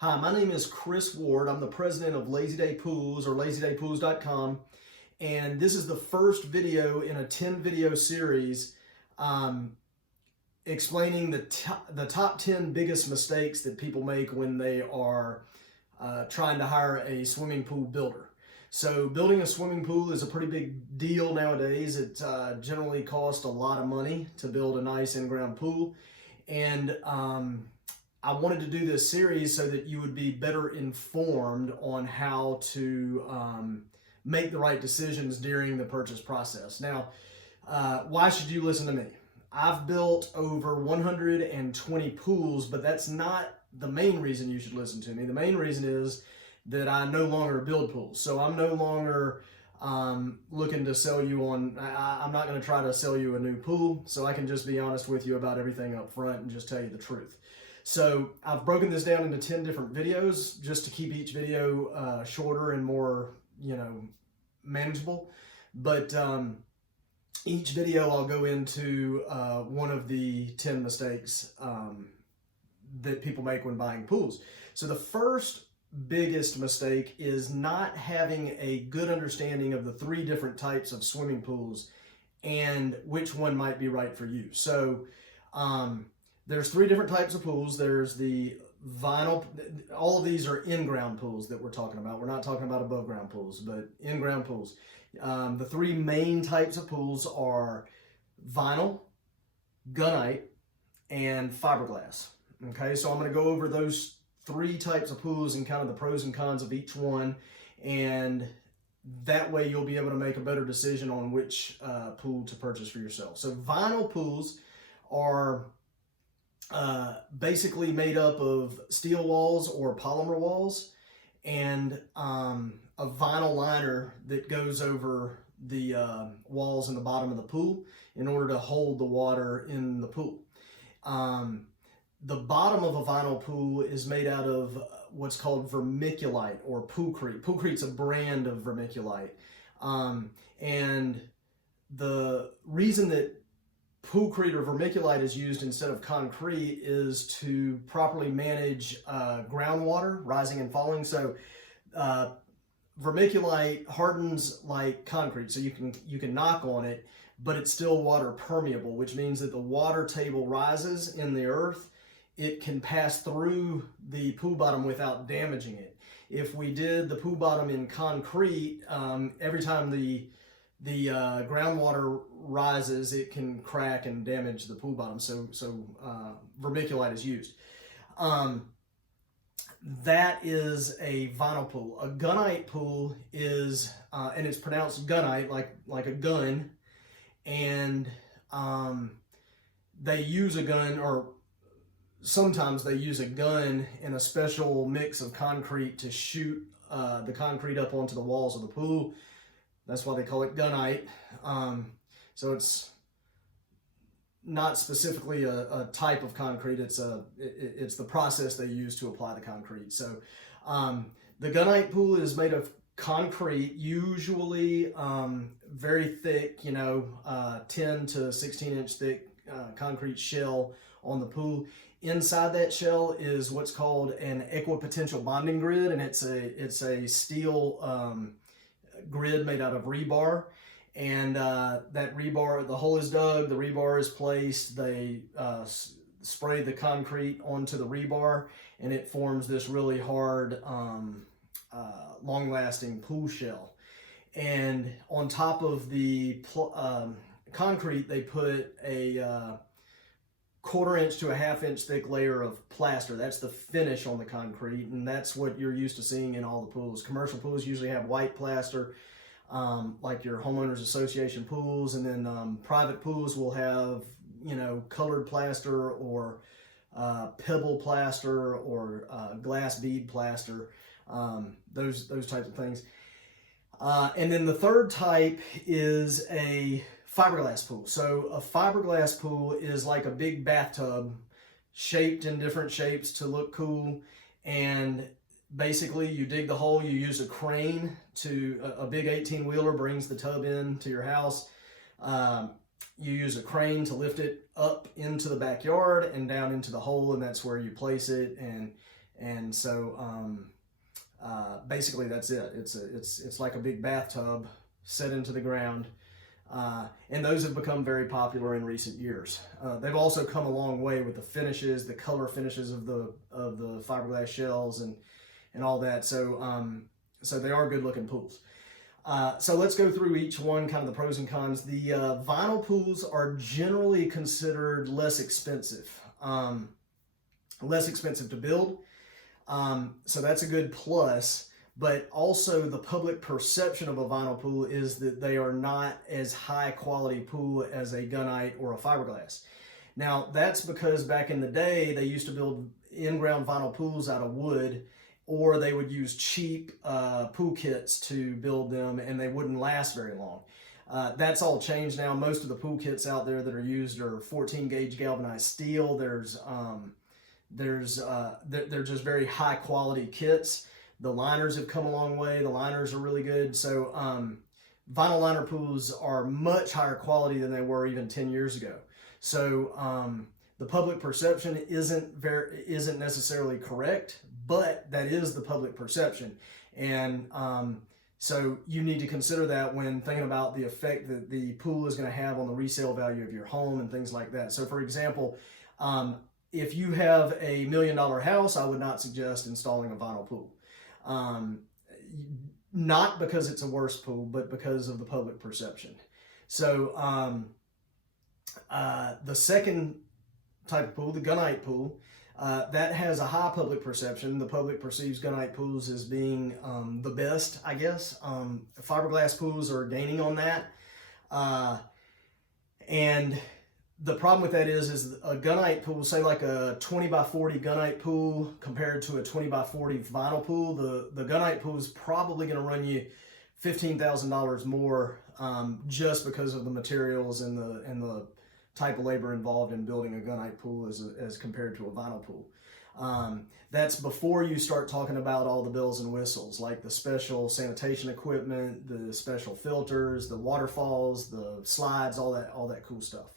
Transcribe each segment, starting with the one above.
Hi, my name is Chris Ward. I'm the president of Lazy Day Pools or lazydaypools.com. And this is the first video in a 10 video series explaining the top 10 biggest mistakes that people make when they are trying to hire a swimming pool builder. So building a swimming pool is a pretty big deal nowadays. It generally costs a lot of money to build a nice in-ground pool. And I wanted to do this series so that you would be better informed on how to make the right decisions during the purchase process. Now, why should you listen to me? I've built over 120 pools, but that's not the main reason you should listen to me. The main reason is that I no longer build pools. So I'm no longer looking to sell you on, I'm not going to try to sell you a new pool. So I can just be honest with you about everything up front and just tell you the truth. So I've broken this down into 10 different videos just to keep each video shorter and more, manageable. But each video I'll go into one of the 10 mistakes that people make when buying pools. So the first biggest mistake is not having a good understanding of the 3 different types of swimming pools and which one might be right for you. So there's 3 different types of pools. There's the vinyl, all of these are in-ground pools that we're talking about. We're not talking about above-ground pools, but in-ground pools. The 3 main types of pools are vinyl, gunite, and fiberglass. Okay, so I'm going to go over those 3 types of pools and kind of the pros and cons of each one, and that way you'll be able to make a better decision on which pool to purchase for yourself. So vinyl pools are basically made up of steel walls or polymer walls and a vinyl liner that goes over the walls in the bottom of the pool in order to hold the water in the pool. The bottom of a vinyl pool is made out of what's called vermiculite or Poolcrete. Poolcrete's a brand of vermiculite. And the reason that Poolcrete or vermiculite is used instead of concrete is to properly manage groundwater rising and falling. So vermiculite hardens like concrete, so you can knock on it, but it's still water permeable, which means that the water table rises in the earth. It can pass through the pool bottom without damaging it. If we did the pool bottom in concrete, every time the groundwater rises, it can crack and damage the pool bottom. So vermiculite is used. That is a vinyl pool. A gunite pool is, and it's pronounced gunite, like a gun, and they use a gun, or sometimes they use a gun in a special mix of concrete to shoot the concrete up onto the walls of the pool. That's why they call it gunite. So it's not specifically a type of concrete. It's the process they use to apply the concrete. So the gunite pool is made of concrete, usually very thick, 10 to 16 inch thick concrete shell on the pool. Inside that shell is what's called an equipotential bonding grid, and it's a steel grid made out of rebar. And that rebar, the hole is dug, the rebar is placed, they spray the concrete onto the rebar, and it forms this really hard, long-lasting pool shell. And on top of the concrete, they put a 1/4 inch to a 1/2 inch thick layer of plaster. That's the finish on the concrete, and that's what you're used to seeing in all the pools. Commercial pools usually have white plaster, like your homeowners association pools, and then private pools will have colored plaster or pebble plaster or glass bead plaster, those types of things. And then the third type is a fiberglass pool. So a fiberglass pool is like a big bathtub shaped in different shapes to look cool, and basically you dig the hole, you use a crane to, a big 18-wheeler brings the tub in to your house. You use a crane to lift it up into the backyard and down into the hole, and that's where you place it, and And so basically that's it. It's like a big bathtub set into the ground. And those have become very popular in recent years. They've also come a long way with the finishes, the color finishes of the fiberglass shells and all that. So so they are good looking pools. So let's go through each one, kind of the pros and cons. The vinyl pools are generally considered less expensive to build. So that's a good plus. But also the public perception of a vinyl pool is that they are not as high quality pool as a gunite or a fiberglass. Now that's because back in the day they used to build in-ground vinyl pools out of wood, or they would use cheap pool kits to build them, and they wouldn't last very long. That's all changed now. Most of the pool kits out there that are used are 14 gauge galvanized steel. They're just very high quality kits. The liners have come a long way. The liners are really good. So vinyl liner pools are much higher quality than they were even 10 years ago. So the public perception isn't necessarily correct, but that is the public perception. And so you need to consider that when thinking about the effect that the pool is going to have on the resale value of your home and things like that. So for example, if you have a $1 million house, I would not suggest installing a vinyl pool. Not because it's a worse pool, but because of the public perception. So the second type of pool, the gunite pool, that has a high public perception. The public perceives gunite pools as being the best, I guess. Fiberglass pools are gaining on that. And the problem with that is a gunite pool, say like a 20 by 40 gunite pool compared to a 20 by 40 vinyl pool, the gunite pool is probably going to run you $15,000 more just because of the materials and the type of labor involved in building a gunite pool as compared to a vinyl pool. That's before you start talking about all the bells and whistles, like the special sanitation equipment, the special filters, the waterfalls, the slides, all that cool stuff.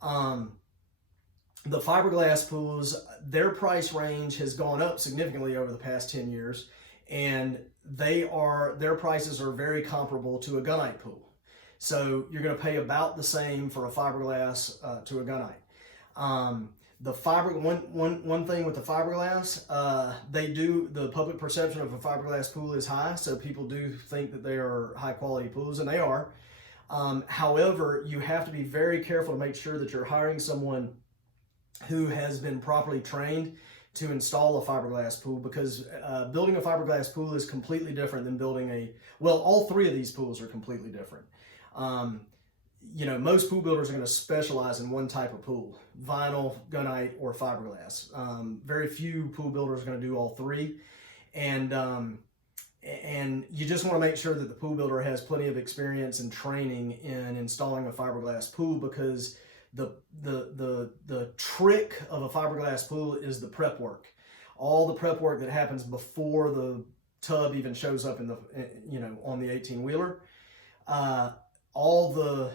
The fiberglass pools, their price range has gone up significantly over the past 10 years, and their prices are very comparable to a gunite pool. So you're going to pay about the same for a fiberglass to a gunite. One thing with the fiberglass, the public perception of a fiberglass pool is high, so people do think that they are high quality pools, and they are. However, you have to be very careful to make sure that you're hiring someone who has been properly trained to install a fiberglass pool, because building a fiberglass pool is completely different than building all three of these pools are completely different. Most pool builders are going to specialize in one type of pool: vinyl, gunite, or fiberglass. Very few pool builders are going to do all three. And you just want to make sure that the pool builder has plenty of experience and training in installing a fiberglass pool, because the trick of a fiberglass pool is the prep work. All the prep work that happens before the tub even shows up on the 18-wheeler. All the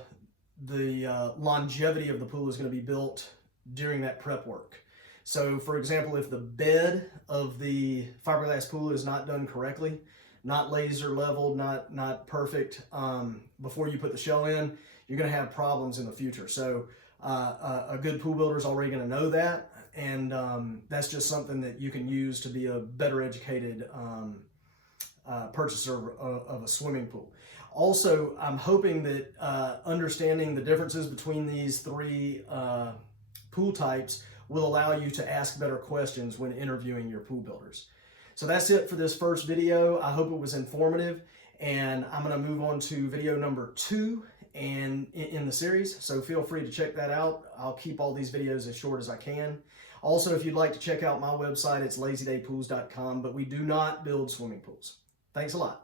longevity of the pool is going to be built during that prep work. So for example, if the bed of the fiberglass pool is not done correctly, not laser leveled, not perfect, before you put the shell in, you're going to have problems in the future. So a good pool builder is already going to know that, and that's just something that you can use to be a better educated purchaser of a swimming pool. Also, I'm hoping that understanding the differences between these three pool types will allow you to ask better questions when interviewing your pool builders. So that's it for this first video. I hope it was informative, and I'm going to move on to video number 2 in the series. So feel free to check that out. I'll keep all these videos as short as I can. Also, if you'd like to check out my website, it's lazydaypools.com, but we do not build swimming pools. Thanks a lot.